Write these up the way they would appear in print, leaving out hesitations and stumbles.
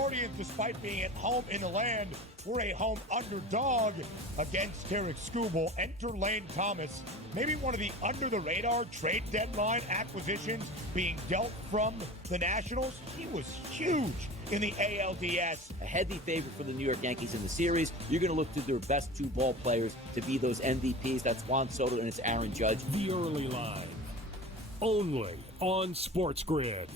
Guardians, despite being at home in the land, were a home underdog against Carrick Scooble. Enter Lane Thomas, maybe one of the under-the-radar trade deadline acquisitions being dealt from the Nationals. He was huge in the ALDS. A heavy favorite for the New York Yankees in the series. You're going to look to their best two ball players to be those MVPs. That's Juan Soto and it's Aaron Judge. The Early Line, only on SportsGrid.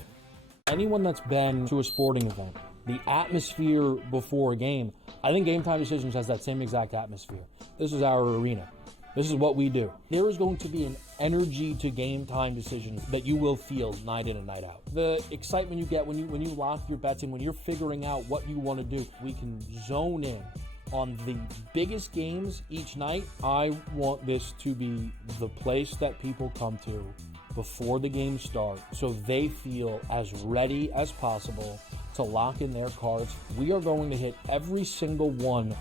Anyone that's been to a sporting event, the atmosphere before a game, I think Game Time Decisions has that same exact atmosphere. This is our arena. This is what we do. There is going to be an energy to Game Time Decisions that you will feel night in and night out. The excitement you get when you lock your bets in, when you're figuring out what you want to do, we can zone in on the biggest games each night. I want this to be the place that people come to before the games start so they feel as ready as possible to lock in their cards. We are going to hit every single one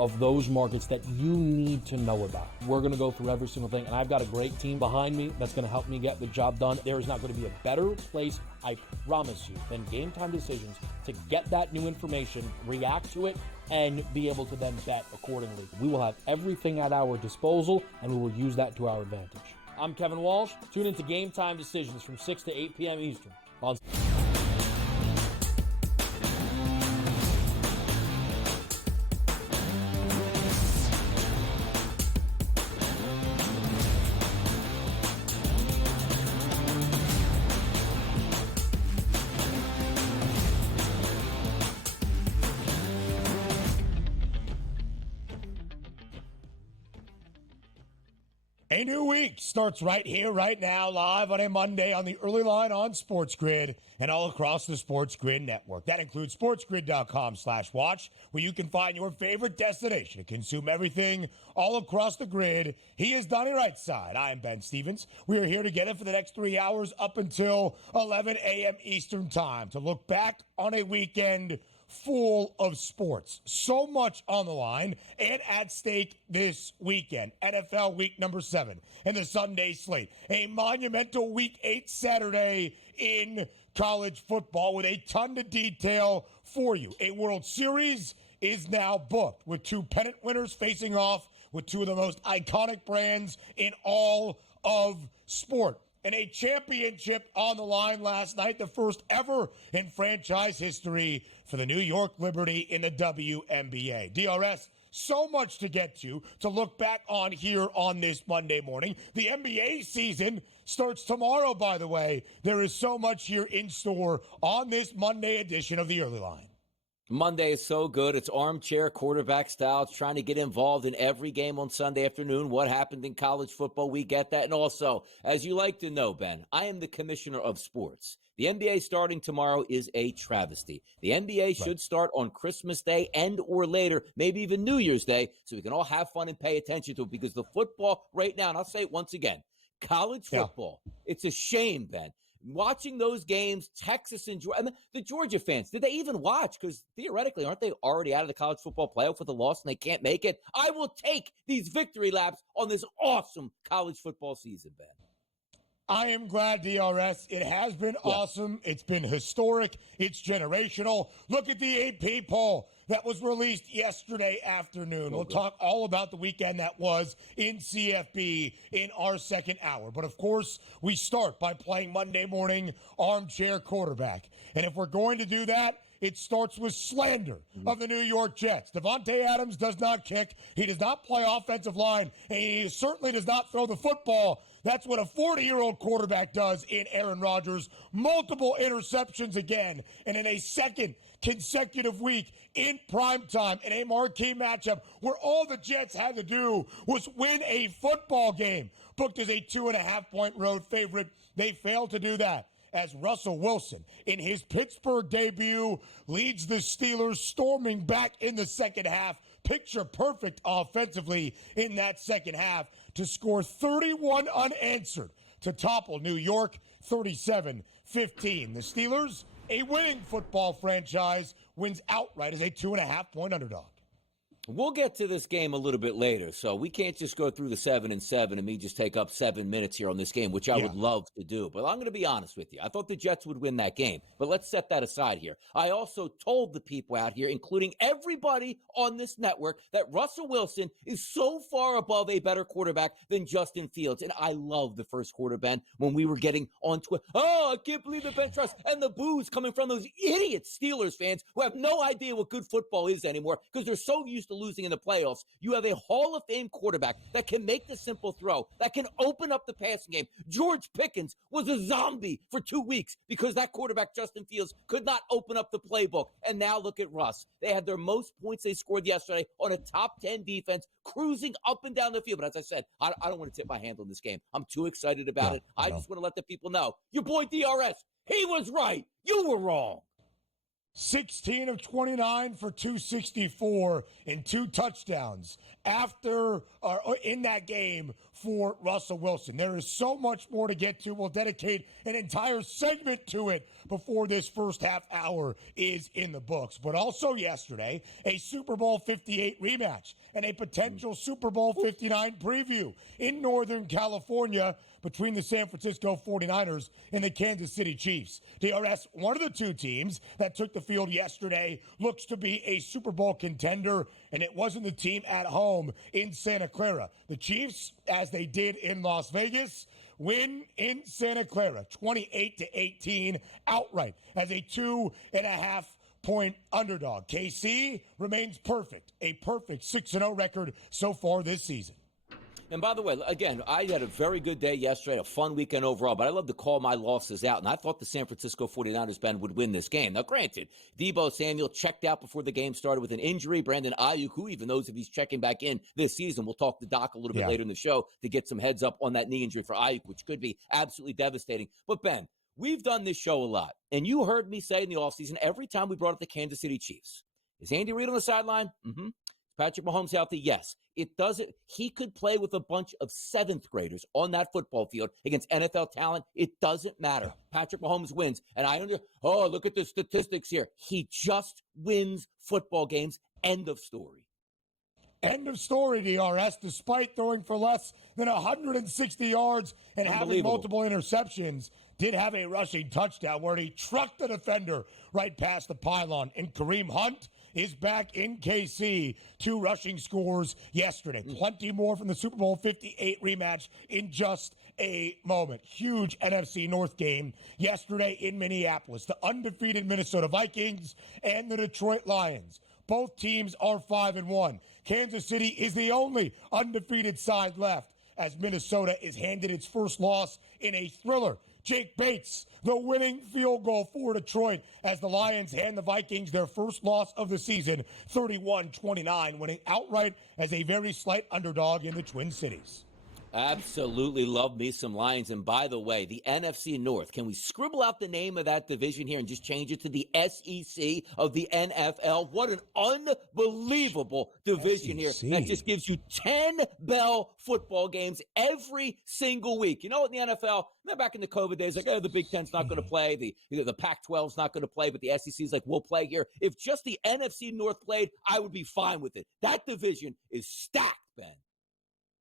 of those markets that you need to know about. We're going to go through every single thing, and I've got a great team behind me that's going to help me get the job done. There is not going to be a better place, I promise you, than Game Time Decisions to get that new information, react to it, and be able to then bet accordingly. We will have everything at our disposal, and we will use that to our advantage. I'm Kevin Walsh. Tune into Game Time Decisions from 6 to 8 p.m. Eastern on A new week starts right here, right now, live on a Monday on the Early Line on SportsGrid and all across the SportsGrid network. That includes sportsgrid.com/watch, where you can find your favorite destination to consume everything all across the grid. He is Donnie Rightside. I am Ben Stevens. We are here together for the next 3 hours up until 11 a.m. Eastern time to look back on a weekend full of sports. So much on the line and at stake this weekend. NFL week number 7 and the Sunday slate. A monumental week 8 Saturday in college football with a ton to detail for you. A World Series is now booked with 2 pennant winners facing off with 2 of the most iconic brands in all of sport. And a championship on the line last night, the first ever in franchise history for the New York Liberty in the WNBA. DRS, so much to get to look back on here on this Monday morning. The NBA season starts tomorrow, by the way. There is so much here in store on this Monday edition of the Early Line. Monday is so good. It's armchair quarterback style. It's trying to get involved in every game on Sunday afternoon. What happened in college football, we get that. And also, as you like to know, Ben, I am the commissioner of sports. The NBA starting tomorrow is a travesty. The NBA should start on Christmas Day and or later, maybe even New Year's Day, so we can all have fun and pay attention to it, because the football right now, and I'll say it once again, college football, it's a shame, Ben. Watching those games, Texas and Georgia, the Georgia fans, did they even watch? Because theoretically, aren't they already out of the college football playoff with a loss and they can't make it? I will take these victory laps on this awesome college football season, Ben. I am glad, DRS. It has been awesome. It's been historic. It's generational. Look at the AP poll that was released yesterday afternoon. We'll talk all about the weekend that was in CFB in our second hour. But, of course, we start by playing Monday morning armchair quarterback. And if we're going to do that, it starts with slander of the New York Jets. Davante Adams does not kick. He does not play offensive line. And he certainly does not throw the football. That's what a 40-year-old quarterback does in Aaron Rodgers. Multiple interceptions again. And in a second consecutive week in primetime in a marquee matchup where all the Jets had to do was win a football game. Booked as a 2.5-point road favorite. They failed to do that, as Russell Wilson, in his Pittsburgh debut, leads the Steelers storming back in the second half. Picture perfect offensively in that second half to score 31 unanswered to topple New York 37-15. The Steelers, a winning football franchise, wins outright as a 2.5-point underdog. We'll get to this game a little bit later, so we can't just go through the 7-7 and me just take up 7 minutes here on this game, which I would love to do. But I'm going to be honest with you. I thought the Jets would win that game, but let's set that aside here. I also told the people out here, including everybody on this network, that Russell Wilson is so far above a better quarterback than Justin Fields. And I love the first quarter, Ben, when we were getting on Twitter. Oh, I can't believe the bench press and the boos coming from those idiot Steelers fans who have no idea what good football is anymore because they're so used to losing in the playoffs. You have a Hall of Fame quarterback that can make the simple throw, that can open up the passing game. George Pickens was a zombie for 2 weeks because that quarterback, Justin Fields, could not open up the playbook. And now look at Russ. They had their most points they scored yesterday on a top 10 defense, cruising up and down the field. But as I said, I don't want to tip my hand on this game. I'm too excited about it. I just want to let the people know. Your boy DRS, he was right. You were wrong. 16 of 29 for 264 and 2 touchdowns in that game for Russell Wilson. There is so much more to get to. We'll dedicate an entire segment to it before this first half hour is in the books. But also yesterday, a Super Bowl 58 rematch and a potential Super Bowl 59 preview in Northern California between the San Francisco 49ers and the Kansas City Chiefs. DRS, one of the two teams that took the field yesterday, looks to be a Super Bowl contender, and it wasn't the team at home in Santa Clara. The Chiefs, as they did in Las Vegas, win in Santa Clara, 28-18 outright as a 2.5-point underdog. KC remains perfect, a perfect 6-0 record so far this season. And by the way, again, I had a very good day yesterday, a fun weekend overall, but I love to call my losses out. And I thought the San Francisco 49ers, Ben, would win this game. Now, granted, Deebo Samuel checked out before the game started with an injury. Brandon Ayuk, who even knows if he's checking back in this season. We'll talk to Doc a little bit later in the show to get some heads up on that knee injury for Ayuk, which could be absolutely devastating. But, Ben, we've done this show a lot. And you heard me say in the offseason, every time we brought up the Kansas City Chiefs, is Andy Reid on the sideline? Mm-hmm. Patrick Mahomes healthy? Yes. It doesn't. He could play with a bunch of 7th graders on that football field against NFL talent. It doesn't matter. Patrick Mahomes wins. And look at the statistics here. He just wins football games. End of story. End of story, DRS, despite throwing for less than 160 yards and having multiple interceptions, did have a rushing touchdown where he trucked the defender right past the pylon. And Kareem Hunt is back in KC. 2 rushing scores yesterday. Plenty more from the Super Bowl 58 rematch in just a moment. Huge NFC North game yesterday in Minneapolis. The undefeated Minnesota Vikings and the Detroit Lions. Both teams are 5-1. Kansas City is the only undefeated side left as Minnesota is handed its first loss in a thriller. Jake Bates, the winning field goal for Detroit as the Lions hand the Vikings their first loss of the season, 31-29, winning outright as a very slight underdog in the Twin Cities. Absolutely love me some Lions. And by the way, the NFC North, can we scribble out the name of that division here and just change it to the SEC of the NFL? What an unbelievable division here. That just gives you 10 bell football games every single week. You know what, in the NFL, back in the COVID days, like, oh, the Big Ten's not going to play, the Pac-12's not going to play, but the SEC's like, we'll play here. If just the NFC North played, I would be fine with it. That division is stacked, Ben.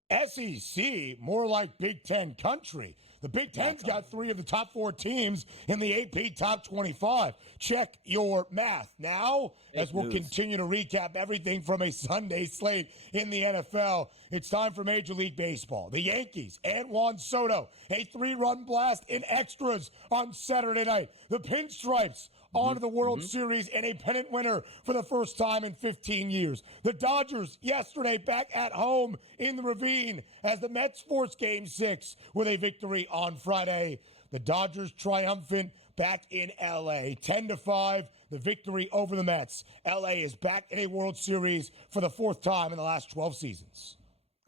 SEC, more like Big Ten country. The Big Ten's got 3 of the top 4 teams in the AP Top 25. Check your math. Now, as we'll continue to recap everything from a Sunday slate in the NFL, it's time for Major League Baseball. The Yankees and Juan Soto, a 3-run blast in extras on Saturday night. The Pinstripes on to the World Series and a pennant winner for the first time in 15 years. The Dodgers yesterday back at home in the Ravine as the Mets force Game 6 with a victory on Friday. The Dodgers triumphant back in L.A. 10-5, the victory over the Mets. L.A. is back in a World Series for the 4th time in the last 12 seasons.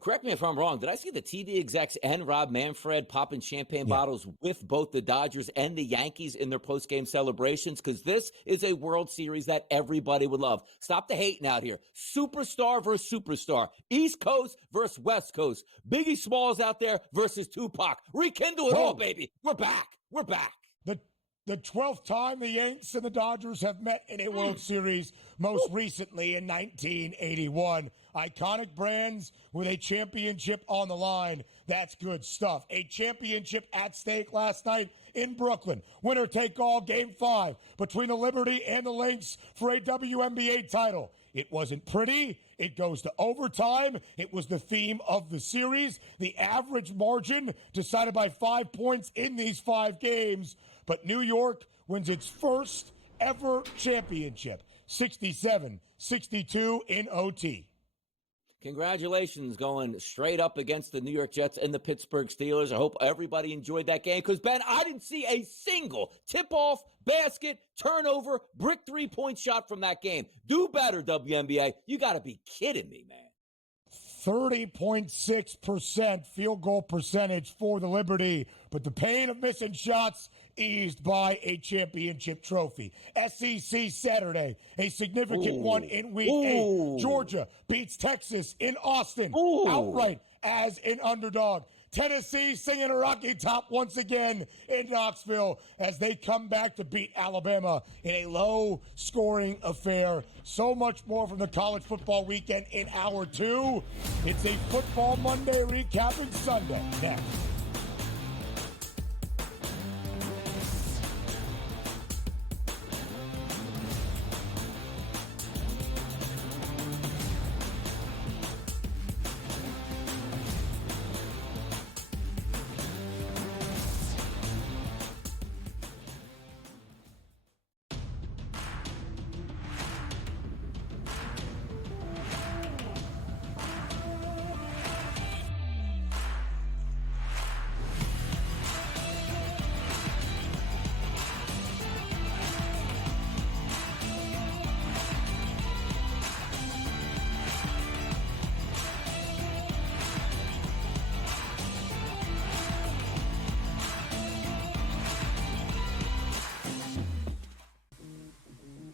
Correct me if I'm wrong. Did I see the TV execs and Rob Manfred popping champagne bottles with both the Dodgers and the Yankees in their post-game celebrations? Because this is a World Series that everybody would love. Stop the hating out here. Superstar versus superstar. East Coast versus West Coast. Biggie Smalls out there versus Tupac. Rekindle it all, baby. We're back. We're back. The 12th time the Yanks and the Dodgers have met in a World Series, most recently in 1981. Iconic brands with a championship on the line. That's good stuff. A championship at stake last night in Brooklyn. Winner take all game 5 between the Liberty and the Lynx for a WNBA title. It wasn't pretty. It goes to overtime. It was the theme of the series. The average margin decided by 5 points in these 5 games. But New York wins its first ever championship, 67-62 in OT. Congratulations going straight up against the New York Jets and the Pittsburgh Steelers. I hope everybody enjoyed that game because, Ben, I didn't see a single tip-off, basket, turnover, brick three-point shot from that game. Do better, WNBA. You got to be kidding me, man. 30.6% field goal percentage for the Liberty, but the pain of missing shots eased by a championship trophy. SEC Saturday, a significant one in Week 8. Georgia beats Texas in Austin outright as an underdog. Tennessee singing a Rocky Top once again in Knoxville as they come back to beat Alabama in a low-scoring affair. So much more from the college football weekend in Hour 2. It's a Football Monday recapping Sunday next.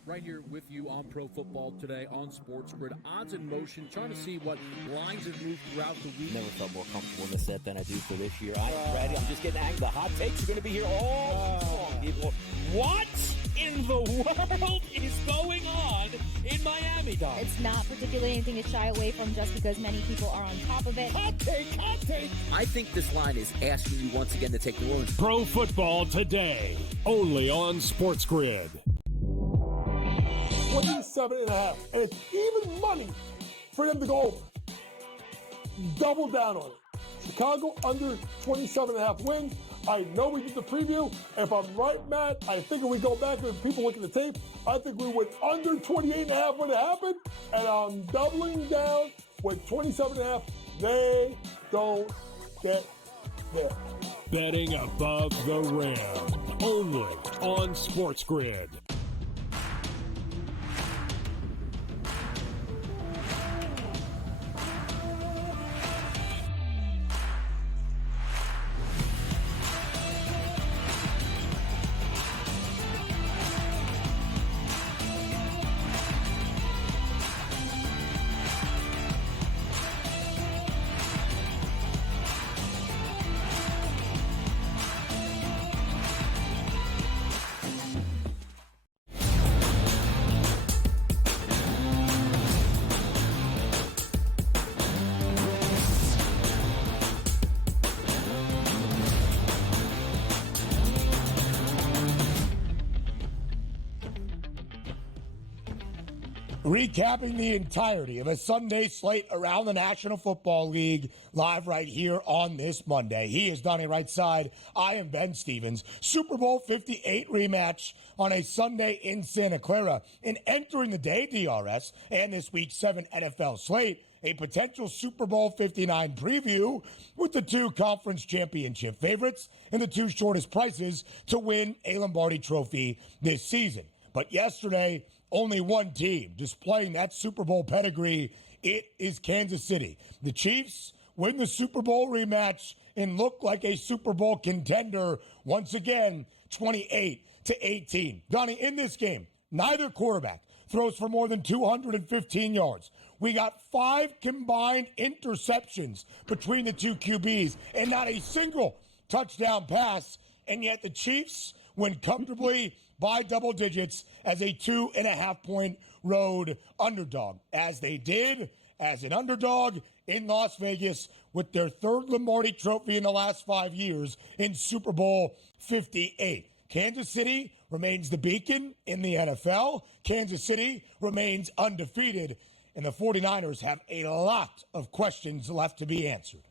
Right here with you on Pro Football Today on SportsGrid. Odds in motion, trying to see what lines have moved throughout the week. Never felt more comfortable in this set than I do for this year. I am ready. I'm just getting angry. The hot takes are going to be here all long, people. What in the world is going on in Miami, Don? It's not particularly anything to shy away from just because many people are on top of it. Hot take, hot take. I think this line is asking you once again to take the wounds. Pro Football Today, only on SportsGrid. 27.5, and it's even money for them to go over. Double down on it. Chicago under 27.5 wins. I know we did the preview. If I'm right, Matt, I think if we go back and people look at the tape, I think we went under 28.5 when it happened, and I'm doubling down with 27.5. They don't get there. Betting above the rim, only on SportsGrid. Recapping the entirety of a Sunday slate around the National Football League, live right here on this Monday. He is Donnie right side. I am Ben Stevens. Super Bowl 58 rematch on a Sunday in Santa Clara. And entering the day, DRS, and this week's 7 NFL slate, a potential Super Bowl 59 preview with the 2 conference championship favorites and the 2 shortest prices to win a Lombardi trophy this season. But yesterday, only one team displaying that Super Bowl pedigree. It is Kansas City. The Chiefs win the Super Bowl rematch and look like a Super Bowl contender once again, 28-18. Donnie, in this game, neither quarterback throws for more than 215 yards. We got 5 combined interceptions between the 2 QBs and not a single touchdown pass. And yet the Chiefs win comfortably by double digits as a 2.5-point road underdog, as they did as an underdog in Las Vegas with their third Lombardi trophy in the last 5 years in Super Bowl 58. Kansas City remains the beacon in the NFL. Kansas City remains undefeated, and the 49ers have a lot of questions left to be answered.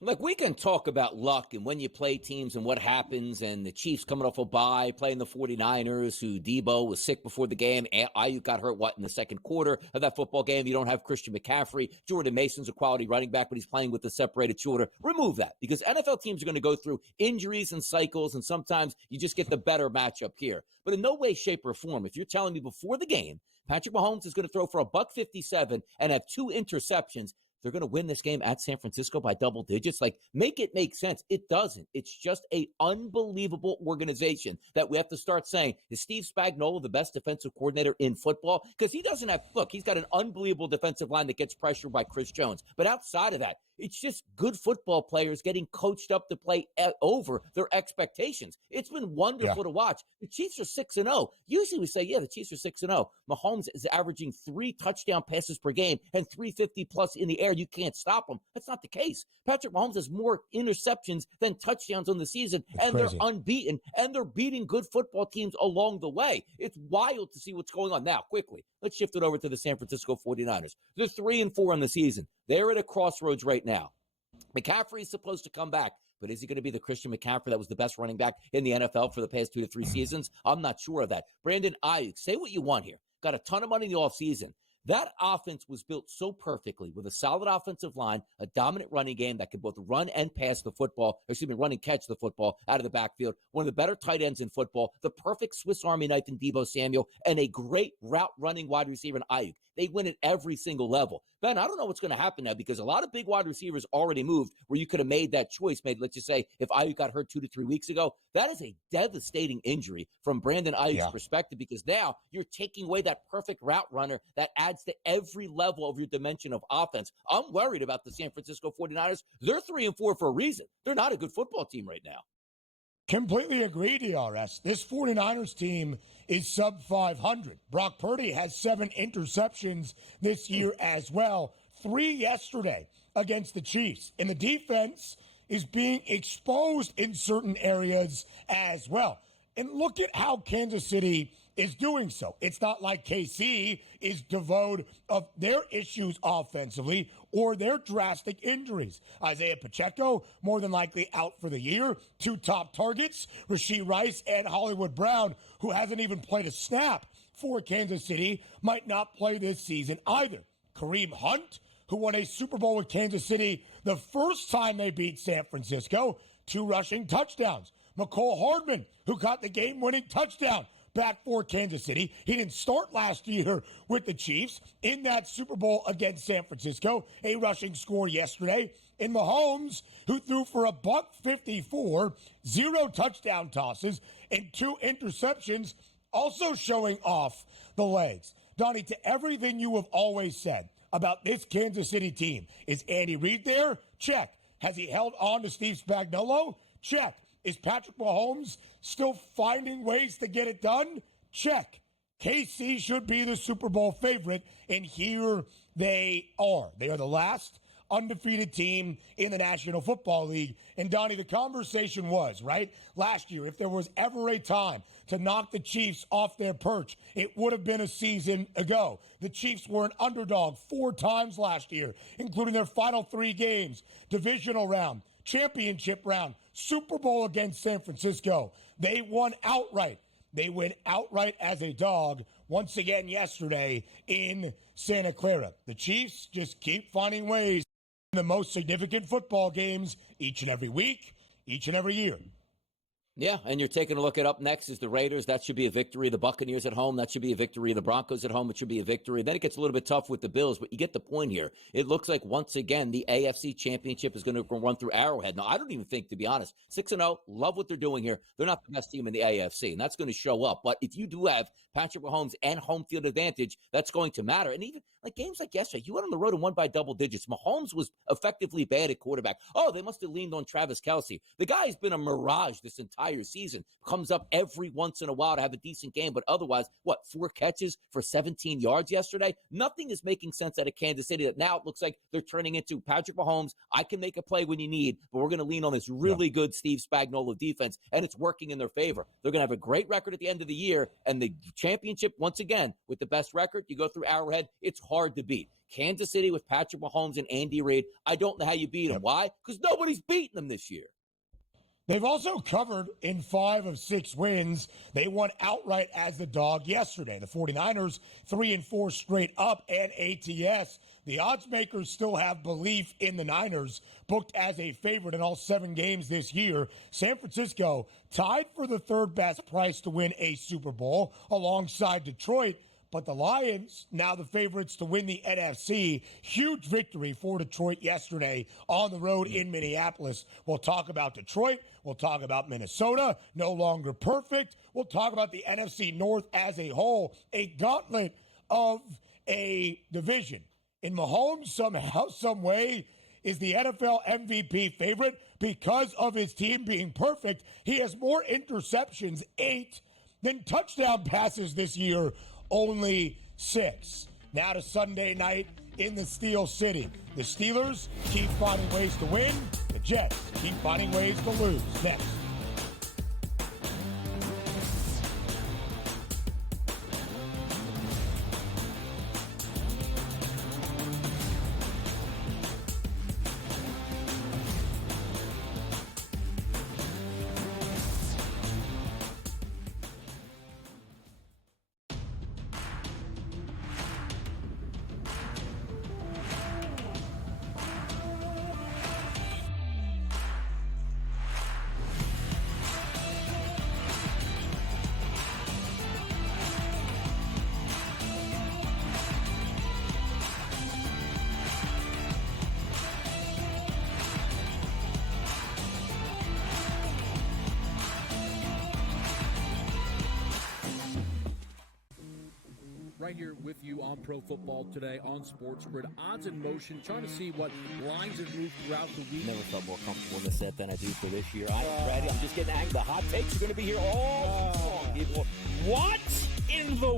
Look, we can talk about luck and when you play teams and what happens, and the Chiefs coming off a bye, playing the 49ers, who Debo was sick before the game. Ayuk got hurt, in the second quarter of that football game. You don't have Christian McCaffrey. Jordan Mason's a quality running back, but he's playing with a separated shoulder. Remove that, because NFL teams are going to go through injuries and cycles, and sometimes you just get the better matchup here. But in no way, shape, or form, if you're telling me before the game, Patrick Mahomes is going to throw for $157 and have 2 interceptions, they're going to win this game at San Francisco by double digits. Like, make it make sense. It doesn't. It's just a unbelievable organization that we have to start saying, is Steve Spagnuolo the best defensive coordinator in football? Because he doesn't have, look, he's got an unbelievable defensive line that gets pressured by Chris Jones. But outside of that, it's just good football players getting coached up to play over their expectations. It's been wonderful to watch. The Chiefs are 6-0. Usually we say, yeah, the Chiefs are 6-0. Mahomes is averaging 3 touchdown passes per game and 350 plus in the air. You can't stop him. That's not the case. Patrick Mahomes has more interceptions than touchdowns on the season, and crazy. They're unbeaten, and they're beating good football teams along the way. It's wild to see what's going on. Now, quickly, let's shift it over to the San Francisco 49ers. They're 3-4 in the season. They're at a crossroads right now. McCaffrey is supposed to come back, but is he going to be the Christian McCaffrey that was the best running back in the NFL for the past 2 to 3 seasons? I'm not sure of that. Brandon Ayuk, say what you want here. Got a ton of money in the offseason. That offense was built so perfectly with a solid offensive line, a dominant running game that could both run and pass the football, run and catch the football out of the backfield, one of the better tight ends in football, the perfect Swiss Army knife in Deebo Samuel, and a great route-running wide receiver in Ayuk. They win at every single level. Ben, I don't know what's going to happen now, because a lot of big wide receivers already moved where you could have made that choice. Let's just say, if Ayuk got hurt 2 to 3 weeks ago, that is a devastating injury from Brandon Ayuk's perspective, because now you're taking away that perfect route runner that adds to every level of your dimension of offense. I'm worried about the San Francisco 49ers. They're 3-4 for a reason. They're not a good football team right now. Completely agree, DRS. This 49ers team is sub 500. Brock Purdy has 7 interceptions this year as well. 3 yesterday against the Chiefs. And the defense is being exposed in certain areas as well. And look at how Kansas City is doing so. It's not like KC is devoid of their issues offensively or their drastic injuries. Isaiah Pacheco, more than likely out for the year. 2 top targets, Rashee Rice and Hollywood Brown, who hasn't even played a snap for Kansas City, might not play this season either. Kareem Hunt, who won a Super Bowl with Kansas City the first time they beat San Francisco, 2 rushing touchdowns. McCole Hardman, who caught the game-winning touchdown back for Kansas City. He didn't start last year with the Chiefs in that Super Bowl against San Francisco. A rushing score yesterday. And Mahomes, who threw for $154, 0 touchdown tosses, and 2 interceptions, also showing off the legs. Donnie, to everything you have always said about this Kansas City team, is Andy Reid there? Check. Has he held on to Steve Spagnuolo? Check. Is Patrick Mahomes still finding ways to get it done? Check. KC should be the Super Bowl favorite, and here they are. They are the last undefeated team in the National Football League. And, Donnie, the conversation was, right, last year, if there was ever a time to knock the Chiefs off their perch, it would have been a season ago. The Chiefs were an underdog 4 times last year, including their final 3 games, divisional round, championship round, Super Bowl against San Francisco. They won outright. They went outright as a dog once again yesterday in Santa Clara. The Chiefs just keep finding ways in the most significant football games each and every week, each and every year. Yeah, and you're taking a look at up next is the Raiders. That should be a victory. The Buccaneers at home, that should be a victory. The Broncos at home, it should be a victory. Then it gets a little bit tough with the Bills, but you get the point here. It looks like, once again, the AFC Championship is going to run through Arrowhead. Now, I don't even think, to be honest, 6-0, love what they're doing here. They're not the best team in the AFC, and that's going to show up. But if you do have Patrick Mahomes and home field advantage, that's going to matter. And even like games like yesterday, you went on the road and won by double digits. Mahomes was effectively bad at quarterback. Oh, they must have leaned on Travis Kelce. The guy's been a mirage this entire entire season. Comes up every once in a while to have a decent game, but otherwise, 4 catches for 17 yards yesterday? Nothing is making sense out of Kansas City that now it looks like they're turning into Patrick Mahomes. I can make a play when you need, but we're going to lean on this really good Steve Spagnuolo defense, and it's working in their favor. They're going to have a great record at the end of the year, and the championship, once again, with the best record, you go through Arrowhead, it's hard to beat. Kansas City with Patrick Mahomes and Andy Reid, I don't know how you beat them. Why? Because nobody's beaten them this year. They've also covered in 5 of 6 wins. They won outright as the dog yesterday. The 49ers, 3-4 straight up, and ATS. The odds makers still have belief in the Niners, booked as a favorite in all 7 games this year. San Francisco tied for the 3rd best price to win a Super Bowl alongside Detroit. But the Lions, now the favorites to win the NFC. Huge victory for Detroit yesterday on the road in Minneapolis. We'll talk about Detroit. We'll talk about Minnesota, no longer perfect. We'll talk about the NFC North as a whole, a gauntlet of a division. In Mahomes, somehow, some way, is the NFL MVP favorite because of his team being perfect. He has more interceptions, 8, than touchdown passes this year, only 6. Now to Sunday night in the Steel City. The Steelers keep finding ways to win. The Jets keep finding ways to lose. Next. Right here with you on Pro Football Today on SportsGrid. Odds in motion, trying to see what lines have moved throughout the week. Never felt more comfortable in the set than I do for this year. I am ready. I'm just getting angry. The hot takes are going to be here all long. What in the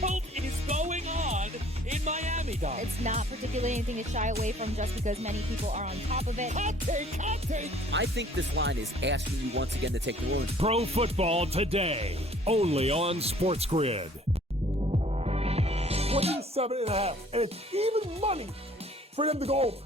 world is going on in Miami, Dog? It's not particularly anything to shy away from just because many people are on top of it. Hot take, hot take. I think this line is asking you once again to take the ruins. Pro Football Today, only on SportsGrid. 27.5. And it's even money for them to go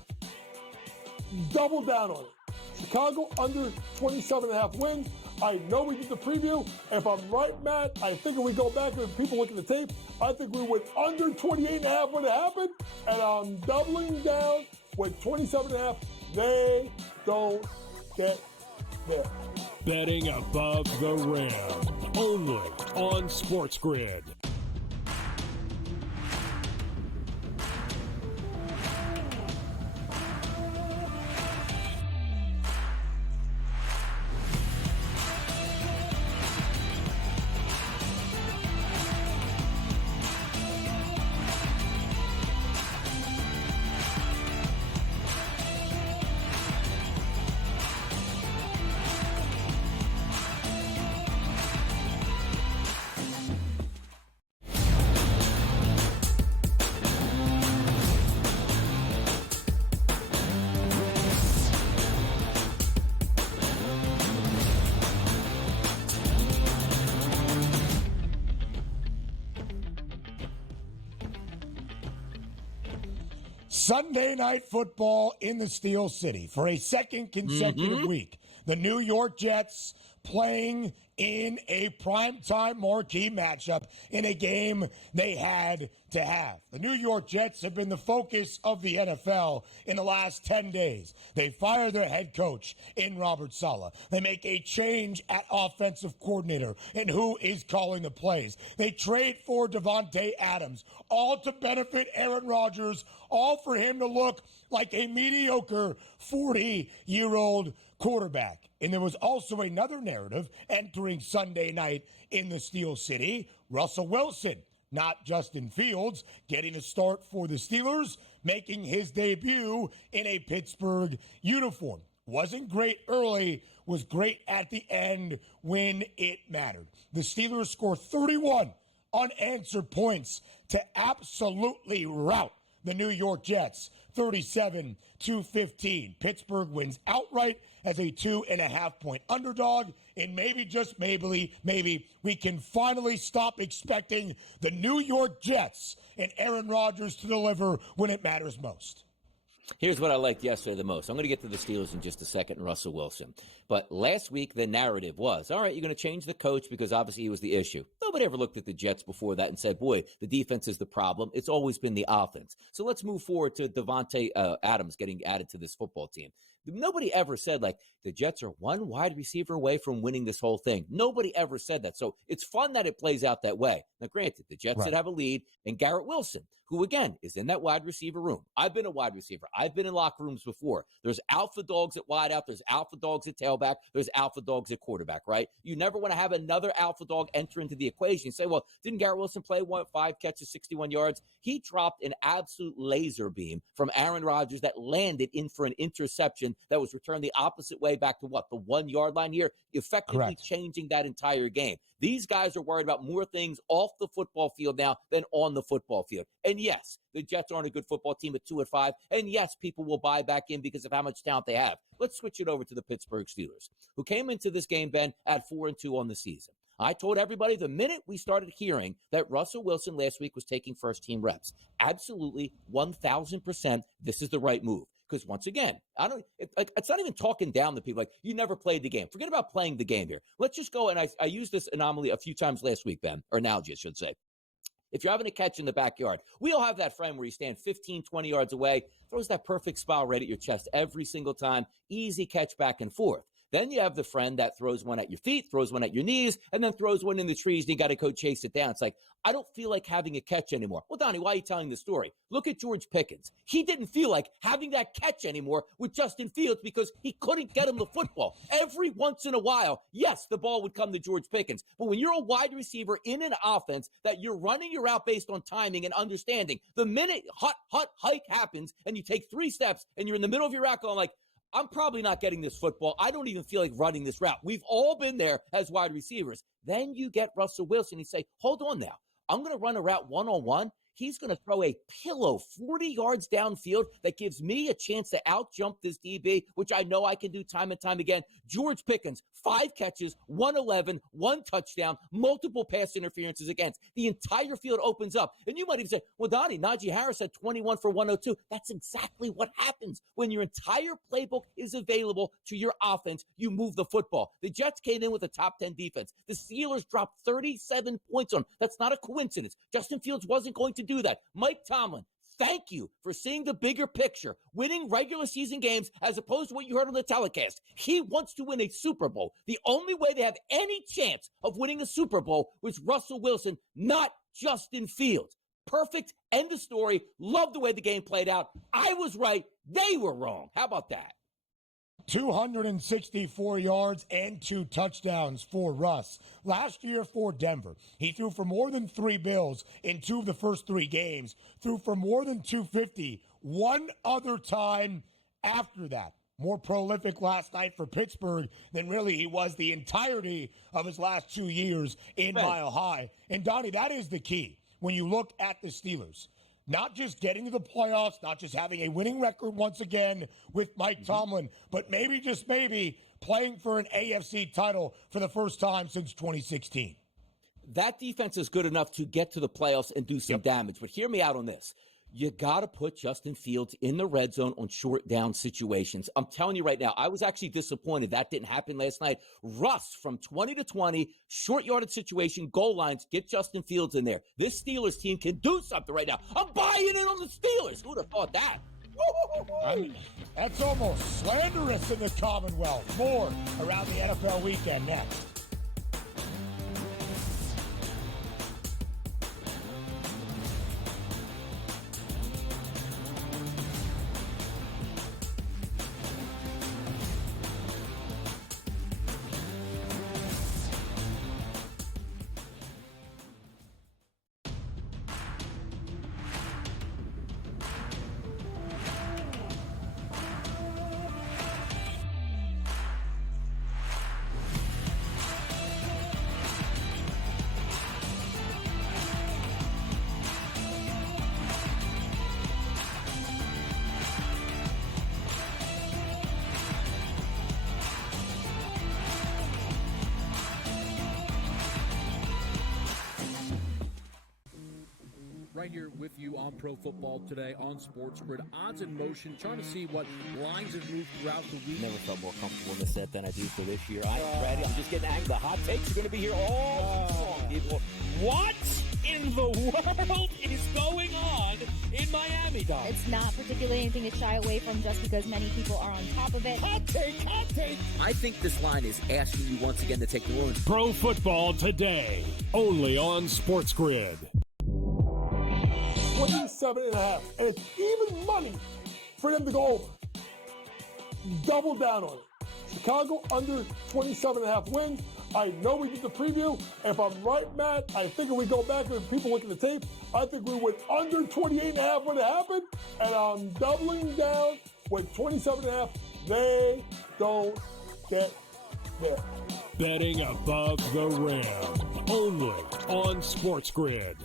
double down on it. Chicago under 27.5 wins. I know we did the preview. If I'm right, Matt, I think if we go back and people look at the tape, I think we went under 28.5 when it happened. And I'm doubling down with 27.5. They don't get there. Betting above the rim, only on SportsGrid. Sunday Night Football in the Steel City for a second consecutive week. The New York Jets playing in a primetime marquee matchup in a game they had to have. The New York Jets have been the focus of the NFL in the last 10 days. They fire their head coach in Robert Saleh. They make a change at offensive coordinator and who is calling the plays. They trade for Devontae Adams, all to benefit Aaron Rodgers, all for him to look like a mediocre 40-year-old quarterback. And there was also another narrative entering Sunday night in the Steel City. Russell Wilson, not Justin Fields, getting a start for the Steelers, making his debut in a Pittsburgh uniform. Wasn't great early, was great at the end when it mattered. The Steelers score 31 unanswered points to absolutely rout the New York Jets, 37-15. Pittsburgh wins outright as a 2.5-point underdog, and maybe, just maybe, we can finally stop expecting the New York Jets and Aaron Rodgers to deliver when it matters most. Here's what I liked yesterday the most. I'm going to get to the Steelers in just a second and Russell Wilson. But last week, the narrative was, all right, you're going to change the coach because obviously he was the issue. Nobody ever looked at the Jets before that and said, boy, the defense is the problem. It's always been the offense. So let's move forward to Devontae Adams getting added to this football team. Nobody ever said, like, the Jets are one wide receiver away from winning this whole thing. Nobody ever said that. So it's fun that it plays out that way. Now, granted, the Jets did have a lead, and Garrett Wilson, who, again, is in that wide receiver room. I've been a wide receiver. I've been in locker rooms before. There's alpha dogs at wideout. There's alpha dogs at tailback. There's alpha dogs at quarterback, right? You never want to have another alpha dog enter into the equation and say, well, didn't Garrett Wilson play 5 catches, 61 yards? He dropped an absolute laser beam from Aaron Rodgers that landed in for an interception that was returned the opposite way back to what? The 1-yard line here, effectively changing that entire game. These guys are worried about more things off the football field now than on the football field. And yes, the Jets aren't a good football team at 2-5. And yes, people will buy back in because of how much talent they have. Let's switch it over to the Pittsburgh Steelers, who came into this game, Ben, at 4-2 on the season. I told everybody the minute we started hearing that Russell Wilson last week was taking first-team reps, absolutely 1,000%, this is the right move. Because once again, it's not even talking down to people like, you never played the game. Forget about playing the game here. Let's just go, and I used this anomaly a few times last week, Ben, or analogy, I should say. If you're having a catch in the backyard, we all have that friend where you stand 15, 20 yards away, throws that perfect smile right at your chest every single time, easy catch back and forth. Then you have the friend that throws one at your feet, throws one at your knees, and then throws one in the trees, and you got to go chase it down. It's like, I don't feel like having a catch anymore. Well, Donnie, why are you telling the story? Look at George Pickens. He didn't feel like having that catch anymore with Justin Fields because he couldn't get him the football. Every once in a while, yes, the ball would come to George Pickens. But when you're a wide receiver in an offense that you're running your route based on timing and understanding, the minute hike happens and you take 3 steps and you're in the middle of your route going like, I'm probably not getting this football. I don't even feel like running this route. We've all been there as wide receivers. Then you get Russell Wilson. You say, hold on now. I'm going to run a route one-on-one. He's going to throw a pillow 40 yards downfield that gives me a chance to out-jump this DB, which I know I can do time and time again. George Pickens, 5 catches, 111, 1 touchdown, multiple pass interferences against. The entire field opens up. And you might even say, well, Donnie, Najee Harris had 21 for 102. That's exactly what happens. When your entire playbook is available to your offense, you move the football. The Jets came in with a top 10 defense. The Steelers dropped 37 points on them. That's not a coincidence. Justin Fields wasn't going to do that. Mike Tomlin, thank you for seeing the bigger picture, winning regular season games as opposed to what you heard on the telecast. He wants to win a Super Bowl. The only way they have any chance of winning a Super Bowl was Russell Wilson, not Justin Fields. Perfect. End of story. Love the way the game played out. I was right. They were wrong. How about that? 264 yards and 2 touchdowns for Russ. Last year for Denver, he threw for more than 3 Bills in 2 of the first 3 games, threw for more than 250 one other time after that. More prolific last night for Pittsburgh than really he was the entirety of his last 2 years in Mile High. And Donnie, that is the key when you look at the Steelers. Not just getting to the playoffs, not just having a winning record once again with Mike Tomlin, but maybe, just maybe, playing for an AFC title for the first time since 2016. That defense is good enough to get to the playoffs and do some damage. But hear me out on this. You got to put Justin Fields in the red zone on short down situations. I'm telling you right now, I was actually disappointed that didn't happen last night. Russ from 20 to 20, short yardage situation, goal lines, get Justin Fields in there. This Steelers team can do something right now. I'm buying in on the Steelers. Who'd have thought that? I mean, that's almost slanderous in the Commonwealth. More around the NFL weekend next. right here with you on Pro Football Today on SportsGrid. Odds in motion, trying to see what lines have moved throughout the week. Never felt more comfortable in the set than I do for this year. I'm ready. I'm just getting angry. The hot takes are going to be here all season long, people. What in the world is going on in Miami, Don? It's not particularly anything to shy away from just because many people are on top of it. Hot take, hot take. I think this line is asking you once again to take the wound. Pro Football Today, only on SportsGrid. 27.5. And it's even money for them to go double down on it. Chicago under 27.5 wins. I know we did the preview. If I'm right, Matt, I think if we go back and people look at the tape, I think we went under 28.5 when it happened. And I'm doubling down with 27.5. They don't get there. Betting above the rim, only on SportsGrid.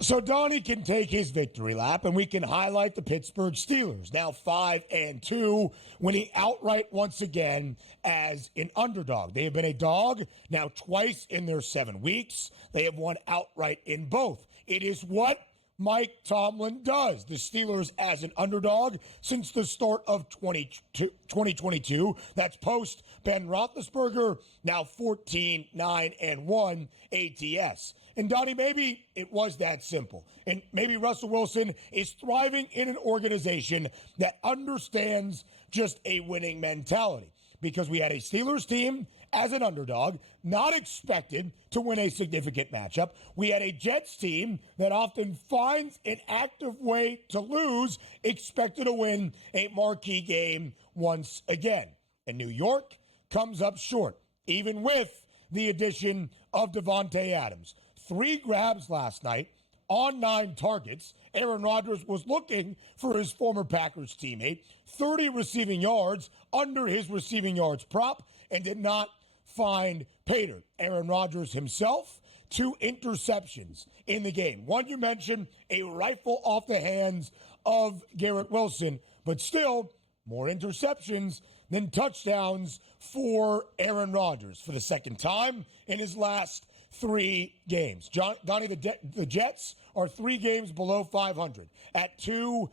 So Donnie can take his victory lap, and we can highlight the Pittsburgh Steelers, now 5-2, winning outright once again as an underdog. They have been a dog now twice in their 7 weeks. They have won outright in both. It is what Mike Tomlin does. The Steelers as an underdog since the start of 2022. That's post Ben Roethlisberger, now 14-9-1 ATS. And Donnie, maybe it was that simple. And maybe Russell Wilson is thriving in an organization that understands just a winning mentality. Because we had a Steelers team as an underdog, not expected to win a significant matchup. We had a Jets team that often finds an active way to lose, expected to win a marquee game once again. And New York comes up short, even with the addition of Davante Adams. 3 grabs last night on 9 targets. Aaron Rodgers was looking for his former Packers teammate. 30 receiving yards under his receiving yards prop and did not find Pater. Aaron Rodgers himself, 2 interceptions in the game. One you mentioned, a rifle off the hands of Garrett Wilson, but still more interceptions than touchdowns for Aaron Rodgers for the second time in his last 3 games. Donnie, the Jets are 3 games below 500 at 2-5.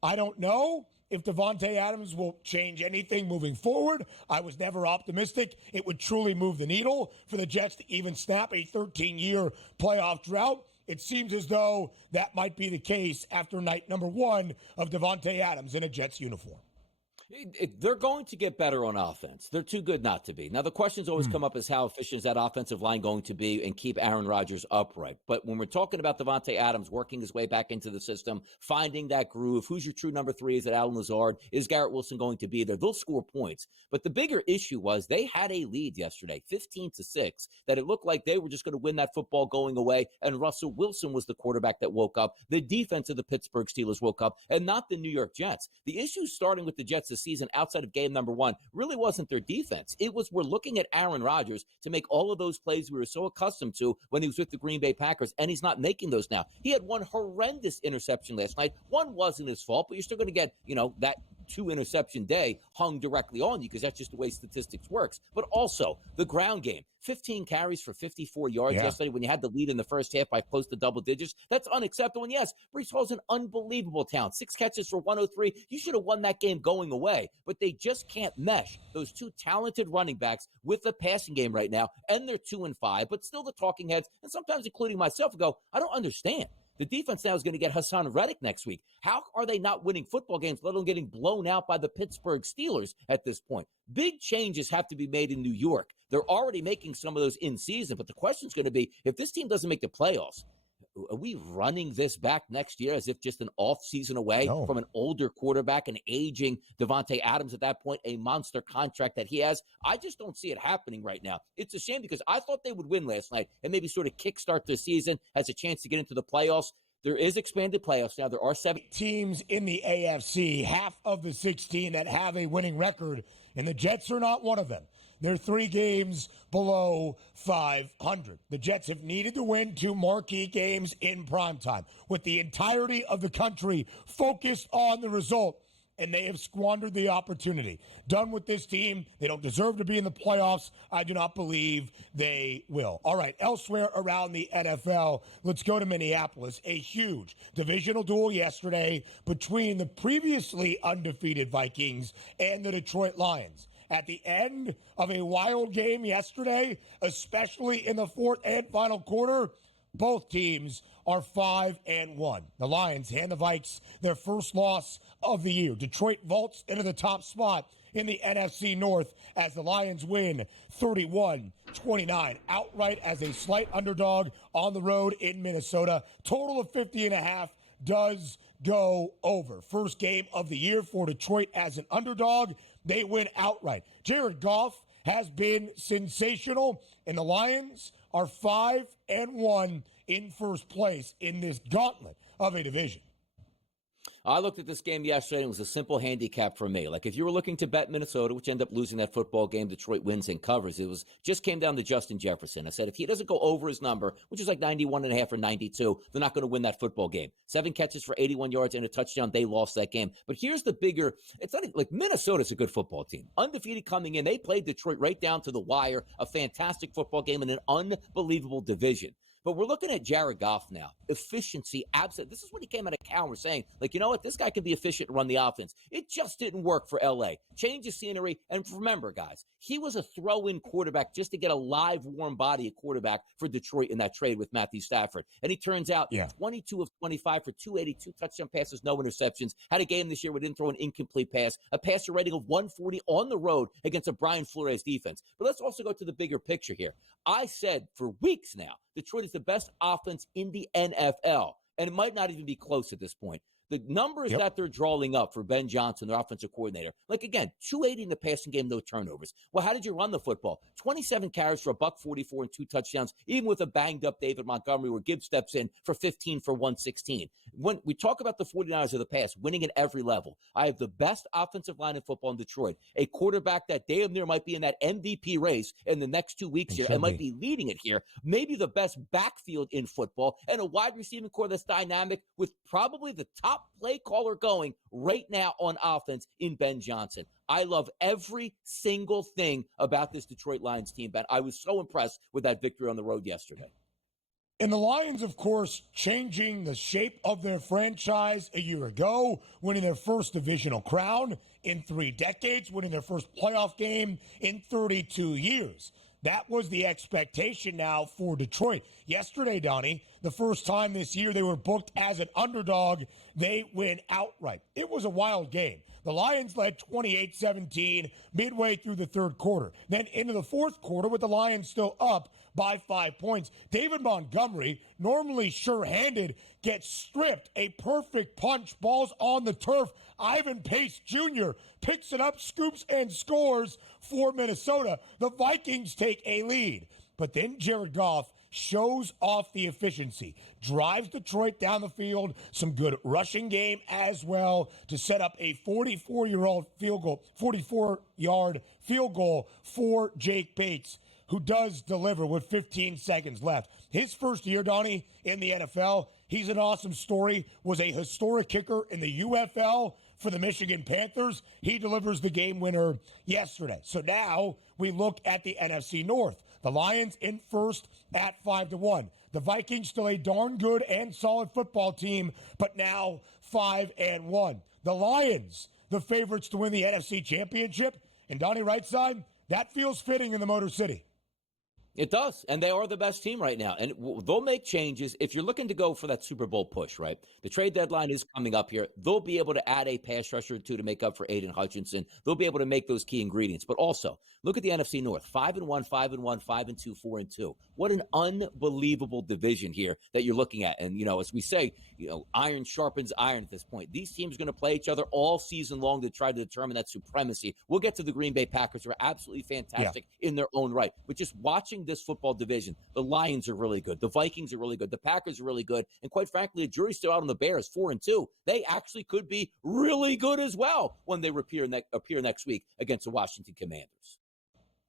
I don't know if Davante Adams will change anything moving forward. I was never optimistic it would truly move the needle for the Jets to even snap a 13-year playoff drought. It seems as though that might be the case after night number 1 of Davante Adams in a Jets uniform. They're going to get better on offense. They're too good not to be. Now, the questions always come up is how efficient is that offensive line going to be and keep Aaron Rodgers upright. But when we're talking about Davante Adams working his way back into the system, finding that groove, who's your true number 3? Is it Allen Lazard? Is Garrett Wilson going to be there? They'll score points. But the bigger issue was they had a lead yesterday, 15-6, that it looked like they were just going to win that football going away, and Russell Wilson was the quarterback that woke up. The defense of the Pittsburgh Steelers woke up, and not the New York Jets. The issue starting with the Jets this season outside of game number 1 really wasn't their defense. It was we're looking at Aaron Rodgers to make all of those plays we were so accustomed to when he was with the Green Bay Packers, and he's not making those now. He had one horrendous interception last night. One wasn't his fault, but you're still going to get, that 2-interception day hung directly on you because that's just the way statistics works. But also the ground game, 15 carries for 54 yards yesterday when you had the lead in the first half by close to double digits. That's unacceptable. And yes, Breece Hall's an unbelievable talent. 6 catches for 103. You should have won that game going away, but they just can't mesh those 2 talented running backs with the passing game right now. And they're 2-5, but still the talking heads, and sometimes including myself, go, I don't understand. The defense now is going to get Hassan Reddick next week. How are they not winning football games, let alone getting blown out by the Pittsburgh Steelers at this point? Big changes have to be made in New York They're already making some of those in season, but the question is going to be, if this team doesn't make the playoffs, are we running this back next year as if just an off season away from an older quarterback, an aging Devontae Adams at that point, a monster contract that he has? I just don't see it happening right now. It's a shame because I thought they would win last night and maybe sort of kickstart their season, has a chance to get into the playoffs. There is expanded playoffs now. There are 7 teams in the AFC, half of the 16 that have a winning record, and the Jets are not one of them. They're 3 games below 500. The Jets have needed to win 2 marquee games in primetime, with the entirety of the country focused on the result, and they have squandered the opportunity. Done with this team. They don't deserve to be in the playoffs. I do not believe they will. All right, elsewhere around the NFL, let's go to Minneapolis. A huge divisional duel yesterday between the previously undefeated Vikings and the Detroit Lions. At the end of a wild game yesterday, especially in the fourth and final quarter, both teams are 5-1. The Lions hand the Vikes their first loss of the year. Detroit vaults into the top spot in the NFC North as the Lions win 31-29 outright as a slight underdog on the road in Minnesota. Total of 50.5 does go over. First game of the year for Detroit as an underdog. They win outright. Jared Goff has been sensational, and the Lions are 5-1 in first place in this gauntlet of a division. I looked at this game yesterday, and it was a simple handicap for me. Like, if you were looking to bet Minnesota, which ended up losing that football game, Detroit wins and covers. It was just came down to Justin Jefferson. I said, if he doesn't go over his number, which is like 91.5 or 92, they're not going to win that football game. 7 catches for 81 yards and a touchdown. They lost that game. But here's the bigger, it's not like Minnesota's a good football team. Undefeated coming in. They played Detroit right down to the wire. A fantastic football game in an unbelievable division. But we're looking at Jared Goff now. Efficiency, absolute. This is what he came out of Cal. We're saying, like, you know what? This guy can be efficient and run the offense. It just didn't work for L.A. Change of scenery. And remember, guys, he was a throw-in quarterback just to get a live, warm body at quarterback for Detroit in that trade with Matthew Stafford. And he turns out 22 of 25 for 282 touchdown passes, no interceptions. Had a game this year where he didn't throw an incomplete pass. A passer rating of 140 on the road against a Brian Flores defense. But let's also go to the bigger picture here. I said for weeks now, Detroit is the best offense in the NFL, and it might not even be close at this point. The numbers that they're drawing up for Ben Johnson, their offensive coordinator, like, again, 280 in the passing game, no turnovers. Well, how did you run the football? 27 carries for $144 and 2 touchdowns, even with a banged-up David Montgomery where Gibbs steps in for 15 for 116. When we talk about the 49ers of the past, winning at every level, I have the best offensive line in football in Detroit, a quarterback that damn near might be in that MVP race in the next 2 weeks here and might be leading it here, maybe the best backfield in football, and a wide receiving core that's dynamic with probably the top play caller going right now on offense in Ben Johnson. I love every single thing about this Detroit Lions team, Ben. I was so impressed with that victory on the road yesterday. And the Lions, of course, changing the shape of their franchise a year ago, winning their first divisional crown in 3 decades, winning their first playoff game in 32 years. That was the expectation now for Detroit. Yesterday, Donnie, the first time this year they were booked as an underdog, they win outright. It was a wild game. The Lions led 28-17 midway through the third quarter. Then into the fourth quarter with the Lions still up by 5 points. David Montgomery, normally sure-handed, gets stripped. A perfect punch. Ball's on the turf. Ivan Pace Jr. picks it up, scoops, and scores for Minnesota. The Vikings take a lead. But then Jared Goff shows off the efficiency, drives Detroit down the field, some good rushing game as well to set up a 44-yard field goal for Jake Bates, who does deliver with 15 seconds left. His first year, Donnie, in the NFL, he's an awesome story, was a historic kicker in the UFL for the Michigan Panthers. He delivers the game winner yesterday. So now we look at the NFC North. The Lions in first at 5-1. The Vikings still a darn good and solid football team, but now 5-1. The Lions, the favorites to win the NFC Championship. And Donnie Rightside, that feels fitting in the Motor City. It does, and they are the best team right now. And they'll make changes. If you're looking to go for that Super Bowl push, right? The trade deadline is coming up here. They'll be able to add a pass rusher or two to make up for Aiden Hutchinson. They'll be able to make those key ingredients. But also, look at the NFC North. 5-1, 5-1, 5-2, 4-2. What an unbelievable division here that you're looking at. And, as we say, iron sharpens iron at this point. These teams are going to play each other all season long to try to determine that supremacy. We'll get to the Green Bay Packers, who are absolutely fantastic in their own right. But just watching this football division, the Lions are really good. The Vikings are really good. The Packers are really good. And quite frankly, the jury's still out on the Bears, 4-2. They actually could be really good as well when they appear next week against the Washington Commanders.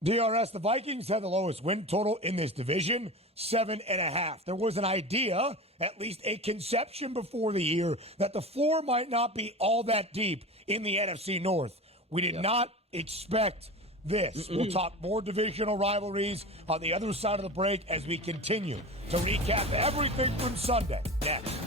DRS, the Vikings had the lowest win total in this division, 7.5. There was an idea, at least a conception before the year, that the floor might not be all that deep in the NFC North. We did not expect this. We'll talk more divisional rivalries on the other side of the break as we continue to recap everything from Sunday next.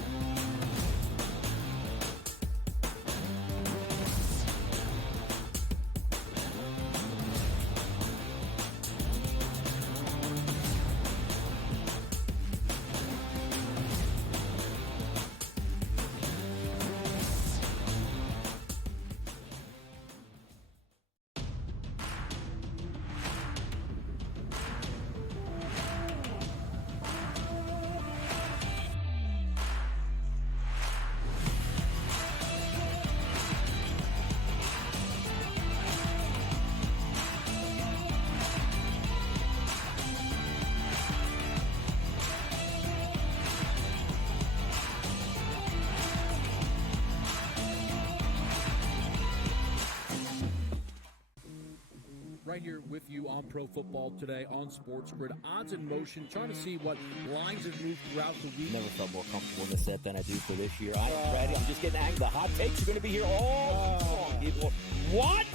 Right here with you on Pro Football Today on SportsGrid. Odds in motion, trying to see what lines have moved throughout the week. Never felt more comfortable in this set than I do for this year. I'm ready. I'm just getting angry. The hot takes are going to be here all long, people. What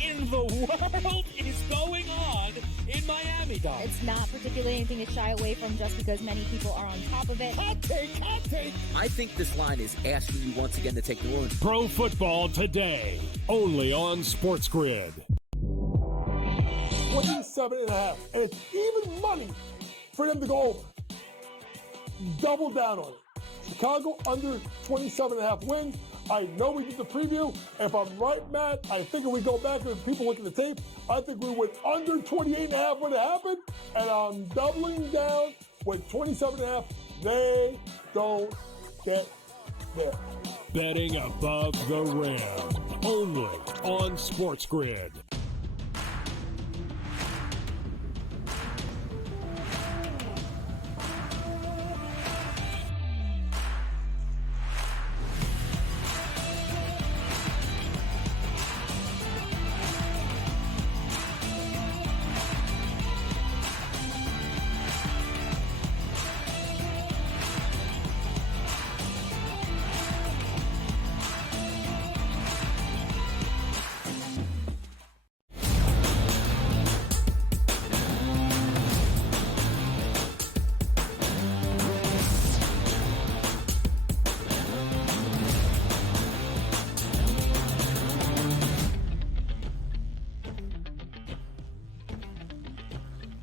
in the world is going on in Miami, Dog? It's not particularly anything to shy away from just because many people are on top of it. Hot take, hot take. I think this line is asking you once again to take New Orleans. Pro Football Today, only on SportsGrid. 27.5. And it's even money for them to go double down on it. Chicago under 27.5 wins. I know we did the preview. If I'm right, Matt, I think if we go back and people look at the tape, I think we went under 28.5 when it happened. And I'm doubling down with 27.5. They don't get there. Betting above the rim, only on SportsGrid.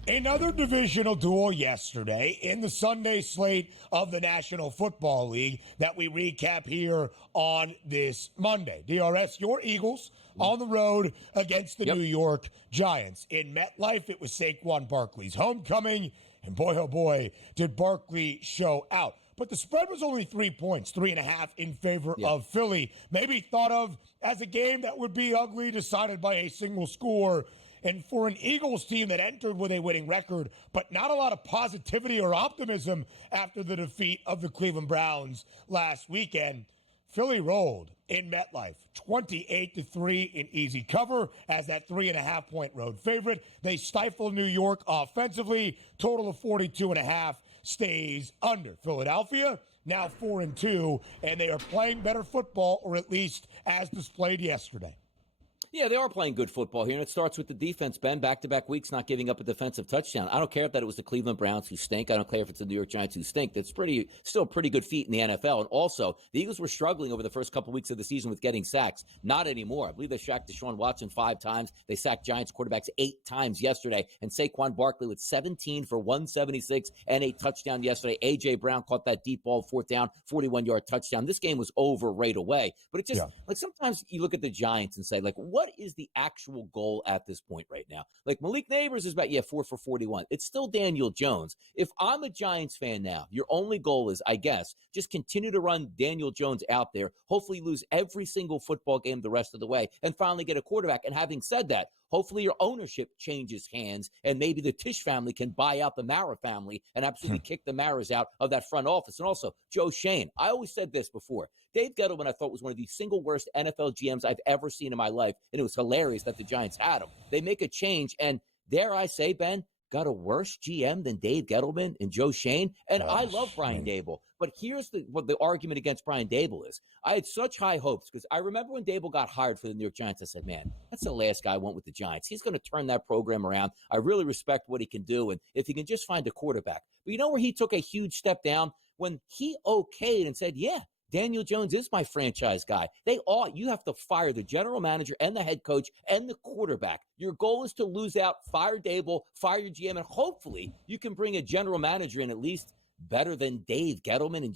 Another divisional duel yesterday in the Sunday slate of the National Football League that we recap here on this Monday. DRS, your Eagles on the road against the New York Giants. In MetLife, it was Saquon Barkley's homecoming, and boy, oh boy, did Barkley show out. But the spread was only 3 points, 3.5 in favor of Philly. Maybe thought of as a game that would be ugly, decided by a single score. And for an Eagles team that entered with a winning record, but not a lot of positivity or optimism after the defeat of the Cleveland Browns last weekend, Philly rolled in MetLife, 28-3 in easy cover as that 3.5-point road favorite. They stifled New York offensively. Total of 42.5 stays under. Philadelphia now 4-2, and they are playing better football, or at least as displayed yesterday. Yeah, they are playing good football here, and it starts with the defense, Ben. Back-to-back weeks not giving up a defensive touchdown. I don't care if that it was the Cleveland Browns who stink. I don't care if it's the New York Giants who stink. That's still a pretty good feat in the NFL. And also, the Eagles were struggling over the first couple weeks of the season with getting sacks. Not anymore. I believe they sacked Deshaun Watson 5 times. They sacked Giants quarterbacks 8 times yesterday. And Saquon Barkley with 17 for 176 and a touchdown yesterday. A.J. Brown caught that deep ball, 4th down, 41-yard touchdown. This game was over right away. But it just, like, sometimes you look at the Giants and say, like, what is the actual goal at this point right now? Like, Malik Neighbors is about 4 for 41. It's still Daniel Jones. If I'm a Giants fan now, your only goal is, I guess, just continue to run Daniel Jones out there, hopefully lose every single football game the rest of the way, and finally get a quarterback. And having said that, hopefully your ownership changes hands, and maybe the Tisch family can buy out the Mara family and absolutely kick the Maras out of that front office. And also, Joe Shane. I always said this before. Dave Gettleman, I thought, was one of the single worst NFL GMs I've ever seen in my life, and it was hilarious that the Giants had him. They make a change, and dare I say, Ben, got a worse GM than Dave Gettleman and Joe Shane. And I love Brian Daboll. But here's what the argument against Brian Daboll is. I had such high hopes because I remember when Daboll got hired for the New York Giants, I said, man, that's the last guy I want with the Giants. He's going to turn that program around. I really respect what he can do, and if he can just find a quarterback. But you know where he took a huge step down? When he okayed and said, yeah, Daniel Jones is my franchise guy. You have to fire the general manager and the head coach and the quarterback. Your goal is to lose out, fire Daboll, fire your GM, and hopefully you can bring a general manager in at least better than Dave Gettleman and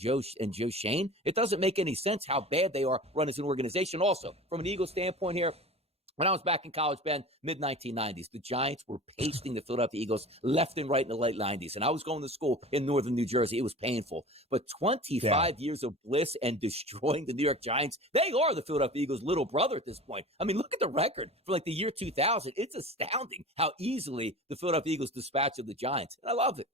Joe Shane. It doesn't make any sense how bad they are run as an organization. Also, from an Eagles standpoint here, when I was back in college, Ben, mid-1990s, the Giants were pasting the Philadelphia Eagles left and right in the late 90s. And I was going to school in northern New Jersey. It was painful. But 25 years of bliss and destroying the New York Giants, they are the Philadelphia Eagles' little brother at this point. I mean, look at the record for like the year 2000. It's astounding how easily the Philadelphia Eagles dispatched the Giants. And I love it.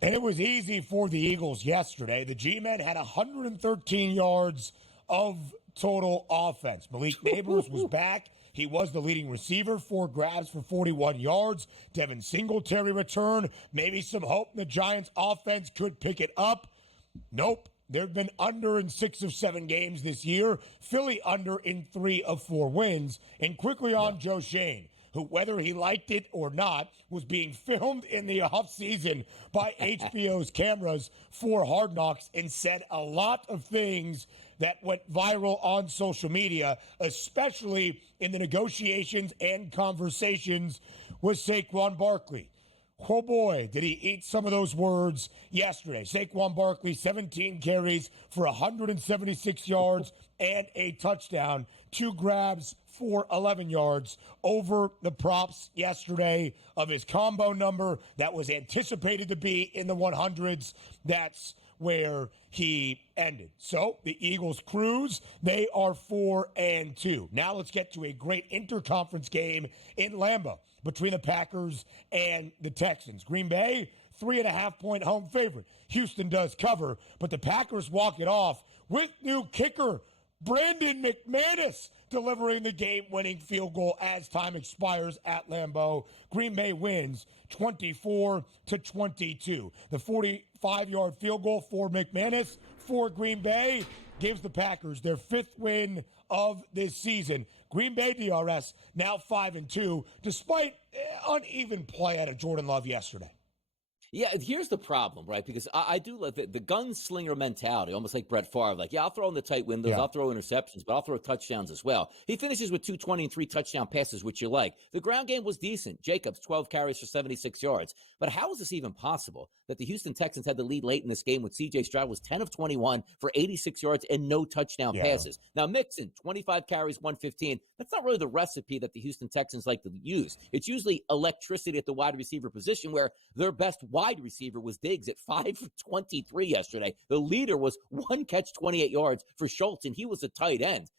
And it was easy for the Eagles yesterday. The G-men had 113 yards of total offense. Malik Neighbors was back. He was the leading receiver, 4 grabs for 41 yards. Devin Singletary returned. Maybe some hope the Giants offense could pick it up. Nope. They've been under in 6 of 7 games this year. Philly under in 3 of 4 wins. And quickly on Joe Shane, who, whether he liked it or not, was being filmed in the offseason by HBO's cameras for Hard Knocks and said a lot of things that went viral on social media, especially in the negotiations and conversations with Saquon Barkley. Oh boy, did he eat some of those words yesterday. Saquon Barkley, 17 carries for 176 yards and a touchdown, 2 grabs for 11 yards over the props yesterday of his combo number that was anticipated to be in the 100s. That's where he ended. So the Eagles cruise. They are 4-2. Now let's get to a great interconference game in Lambeau between the Packers and the Texans. Green Bay, 3.5-point home favorite. Houston does cover, but the Packers walk it off with new kicker Brandon McManus delivering the game-winning field goal as time expires at Lambeau. Green Bay wins 24-22. The 45-yard field goal for McManus for Green Bay gives the Packers their 5th win of this season. Green Bay DRS now 5-2, despite uneven play out of Jordan Love yesterday. Yeah, here's the problem, right? Because I do love the gunslinger mentality, almost like Brett Favre. Like, I'll throw in the tight windows, I'll throw interceptions, but I'll throw touchdowns as well. He finishes with 220 and 3 touchdown passes, which you like. The ground game was decent. Jacobs, 12 carries for 76 yards. But how is this even possible that the Houston Texans had the lead late in this game when C.J. Stroud was 10 of 21 for 86 yards and no touchdown passes? Now, Mixon, 25 carries, 115. That's not really the recipe that the Houston Texans like to use. It's usually electricity at the wide receiver position, where their best wide receiver was Diggs at 5 for 23 yesterday. The leader was 1 catch, 28 yards for Schultz, and he was a tight end.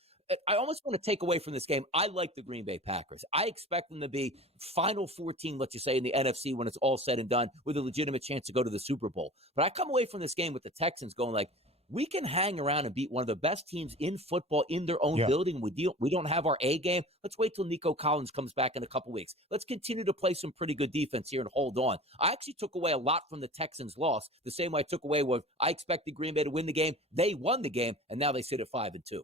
I almost want to take away from this game. I like the Green Bay Packers. I expect them to be Final 14, let's just say, in the NFC when it's all said and done, with a legitimate chance to go to the Super Bowl. But I come away from this game with the Texans going like, we can hang around and beat one of the best teams in football in their own building. We don't have our A game. Let's wait till Nico Collins comes back in a couple weeks. Let's continue to play some pretty good defense here and hold on. I actually took away a lot from the Texans' loss, the same way I took away what I expected Green Bay to win the game. They won the game, and now they sit at 5-2.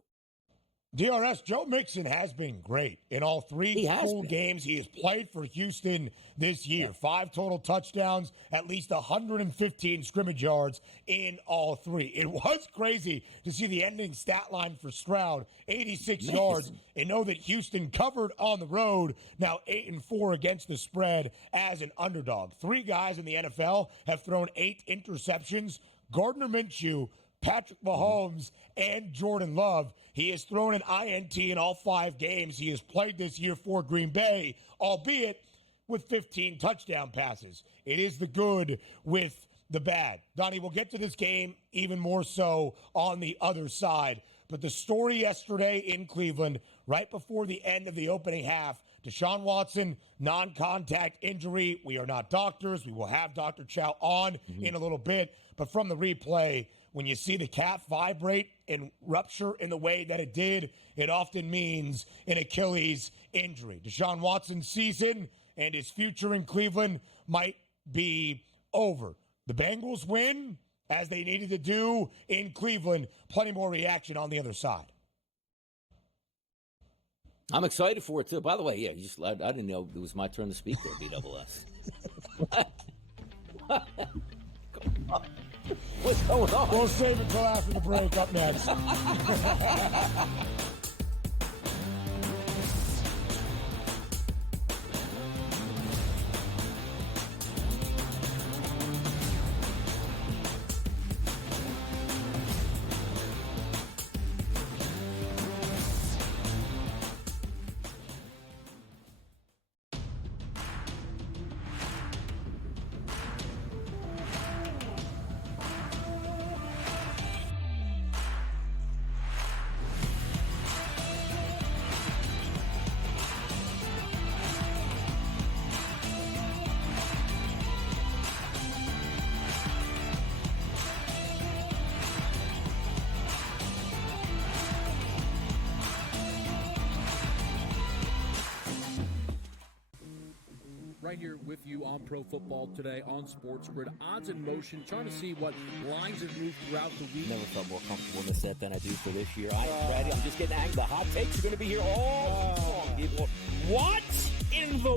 DRS, Joe Mixon has been great in all three full games he has played for Houston this year. 5 total touchdowns, at least 115 scrimmage yards in all 3. It was crazy to see the ending stat line for Stroud, 86 yards, and know that Houston covered on the road, now 8-4 against the spread as an underdog. 3 guys in the NFL have thrown 8 interceptions. Gardner Minshew, Patrick Mahomes, and Jordan Love. He has thrown an INT in all 5 games he has played this year for Green Bay, albeit with 15 touchdown passes. It is the good with the bad. Donnie, we'll get to this game even more so on the other side. But the story yesterday in Cleveland, right before the end of the opening half, Deshaun Watson, non-contact injury. We are not doctors. We will have Dr. Chow on in a little bit. But from the replay, when you see the calf vibrate and rupture in the way that it did, it often means an Achilles injury. Deshaun Watson's season and his future in Cleveland might be over. The Bengals win, as they needed to do in Cleveland. Plenty more reaction on the other side. I'm excited for it, too. By the way, I didn't know it was my turn to speak there, BWS. What's going on? We'll save it till after the break. Up next. Right here with you on Pro Football Today on SportsGrid. Odds in motion, trying to see what lines have moved throughout the week. Never felt more comfortable in the set than I do for this year. I am ready. I'm just getting angry. The hot takes are going to be here all long. What in the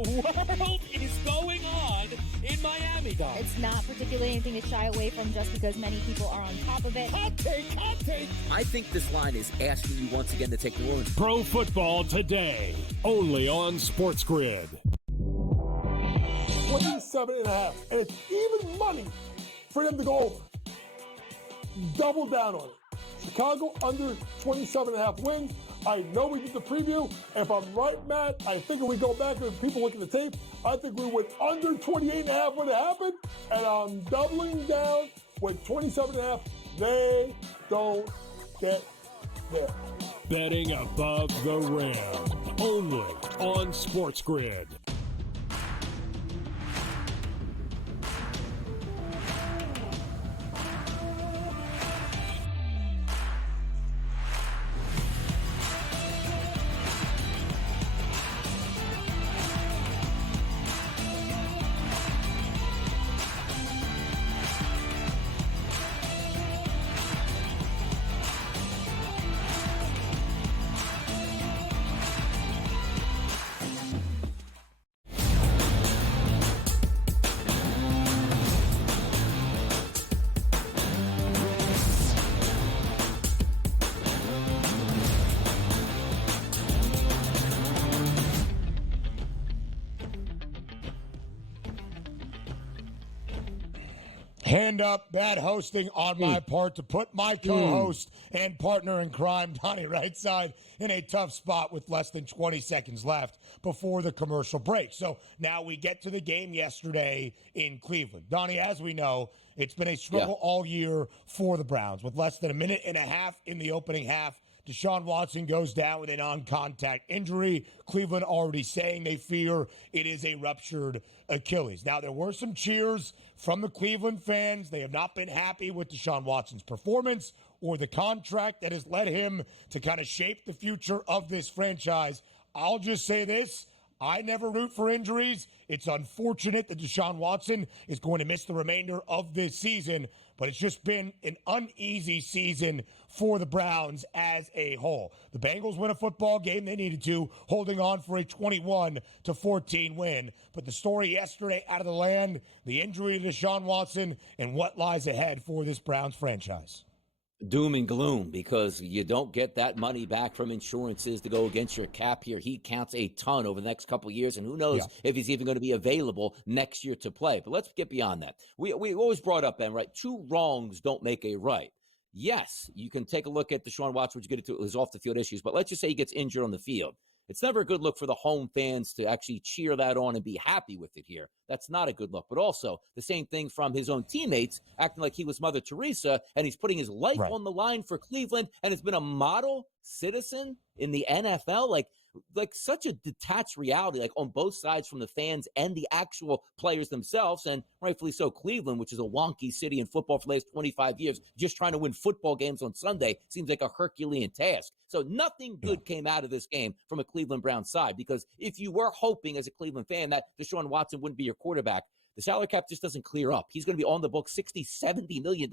world is going on in Miami, Dog? It's not particularly anything to shy away from just because many people are on top of it. Hot take, hot take. I think this line is asking you once again to take the Orleans. Pro Football Today, only on SportsGrid. 27.5, and it's even money for them to go over. Double down on it. Chicago under 27.5 wins. I know we did the preview. If I'm right, Matt, I think if we go back and people look at the tape, I think we went under 28.5 when it happened, and I'm doubling down with 27.5. They don't get there. Betting above the rim, only on SportsGrid. Hand up, bad hosting on my part to put my co-host and partner in crime, Donnie Rightside, in a tough spot with less than 20 seconds left before the commercial break. So now we get to the game yesterday in Cleveland. Donnie, as we know, it's been a struggle all year for the Browns. With less than a minute and a half in the opening half, Deshaun Watson goes down with a non-contact injury. Cleveland already saying they fear it is a ruptured Achilles. Now, there were some cheers from the Cleveland fans. They have not been happy with Deshaun Watson's performance or the contract that has led him to kind of shape the future of this franchise. I'll just say this. I never root for injuries. It's unfortunate that Deshaun Watson is going to miss the remainder of this season, but it's just been an uneasy season for the Browns as a whole. The Bengals win a football game they needed to, holding on for a 21-14 win. But the story yesterday out of the land, the injury to Deshaun Watson, and what lies ahead for this Browns franchise. Doom and gloom, because you don't get that money back from insurances to go against your cap here. He counts a ton over the next couple of years, and who knows if he's even going to be available next year to play. But let's get beyond that. We always brought up, Ben, right? 2 wrongs don't make a right. Yes, you can take a look at Deshaun Watson, which you get into his off-the-field issues, but let's just say he gets injured on the field. It's never a good look for the home fans to actually cheer that on and be happy with it here. That's not a good look. But also, the same thing from his own teammates, acting like he was Mother Teresa, and he's putting his life on the line for Cleveland, and has been a model citizen in the NFL. Like such a detached reality, like on both sides from the fans and the actual players themselves, and rightfully so. Cleveland, which is a wonky city in football for the last 25 years, just trying to win football games on Sunday seems like a Herculean task. So nothing good came out of this game from a Cleveland Browns side, because if you were hoping as a Cleveland fan that Deshaun Watson wouldn't be your quarterback, the salary cap just doesn't clear up. He's going to be on the book $60-70 million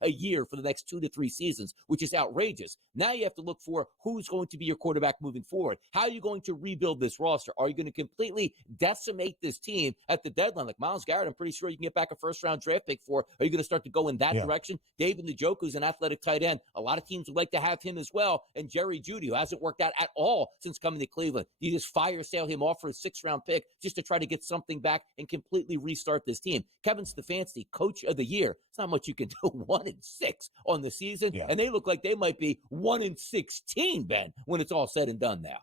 a year for the next 2 to 3 seasons, which is outrageous. Now you have to look for who's going to be your quarterback moving forward. How are you going to rebuild this roster? Are you going to completely decimate this team at the deadline? Like Myles Garrett, I'm pretty sure you can get back a first-round draft pick for. Are you going to start to go in that direction? David Njoku's an athletic tight end. A lot of teams would like to have him as well. And Jerry Jeudy, who hasn't worked out at all since coming to Cleveland. You just fire sale him off for a 6th-round pick just to try to get something back and completely restart this team. Kevin Stefanski, coach of the year. It's not much you can do. 1-6 on the season, and they look like they might be 1-16, Ben, when it's all said and done now.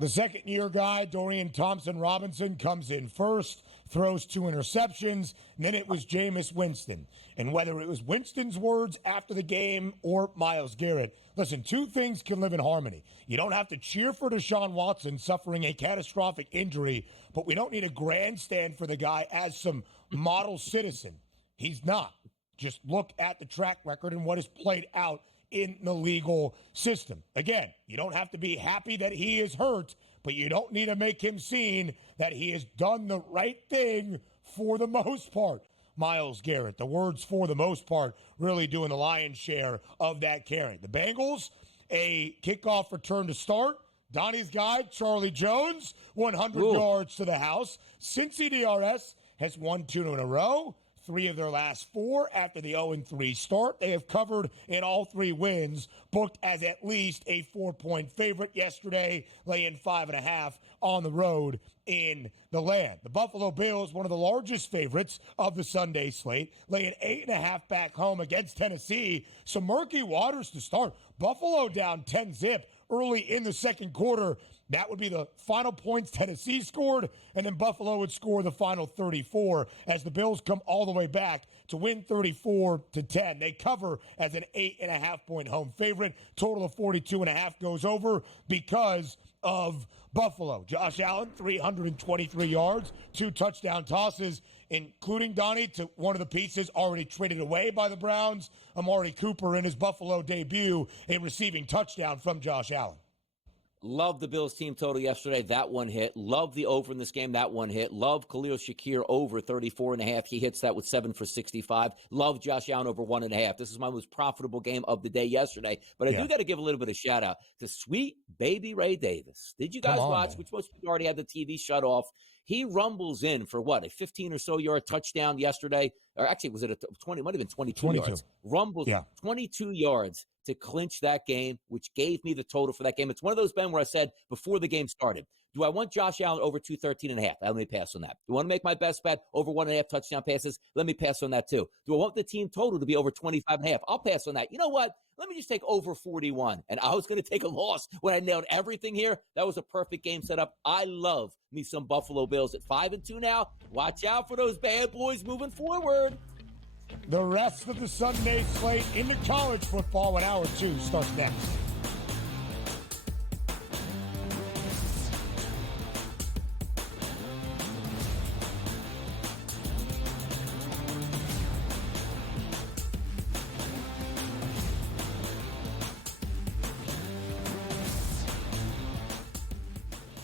The second-year guy, Dorian Thompson-Robinson, comes in first, throws 2 interceptions, and then it was Jameis Winston. And whether it was Winston's words after the game or Myles Garrett, listen, 2 things can live in harmony. You don't have to cheer for Deshaun Watson suffering a catastrophic injury, but we don't need a grandstand for the guy as some model citizen. He's not. Just look at the track record and what has played out in the legal system. Again, you don't have to be happy that he is hurt, but you don't need to make him seem that he has done the right thing for the most part. Myles Garrett, the words "for the most part" really doing the lion's share of that carry. The Bengals, a kickoff return to start. Donnie's guy, Charlie Jones, 100 yards to the house. Cincy DRS has won 2 in a row. 3 of their last 4 after the 0-3 start. They have covered in all 3 wins, booked as at least a 4-point favorite yesterday, laying 5.5 on the road in the land. The Buffalo Bills, one of the largest favorites of the Sunday slate, laying 8.5 back home against Tennessee. Some murky waters to start. Buffalo down 10-zip early in the second quarter. That would be the final points Tennessee scored, and then Buffalo would score the final 34 as the Bills come all the way back to win 34-10. They cover as an 8.5-point home favorite. Total of 42.5 goes over because of Buffalo. Josh Allen, 323 yards, 2 touchdown tosses, including Donnie to one of the pieces already traded away by the Browns. Amari Cooper in his Buffalo debut, a receiving touchdown from Josh Allen. Love the Bills team total yesterday. That one hit. Love the over in this game. That one hit. Love Khalil Shakir over 34.5. He hits that with 7 for 65. Love Josh Allen over 1.5. This is my most profitable game of the day yesterday. But I do got to give a little bit of shout out to sweet baby Ray Davis. Did you guys watch? Man. Which most people already had the TV shut off. He rumbles in for what, a 15 or so yard touchdown yesterday? Or actually, was it a 20? It might have been 22 yards. Rumbles 22 yards to clinch that game, which gave me the total for that game. It's one of those, Ben, where I said before the game started, do I want Josh Allen over 213.5? Let me pass on that. Do I want to make my best bet over 1.5 touchdown passes? Let me pass on that too. Do I want the team total to be over 25.5? I'll pass on that. You know what? Let me just take over 41. And I was going to take a loss when I nailed everything here. That was a perfect game setup. I love me some Buffalo Bills at 5-2 now. Watch out for those bad boys moving forward. The rest of the Sunday slate into college football when hour 2 starts next.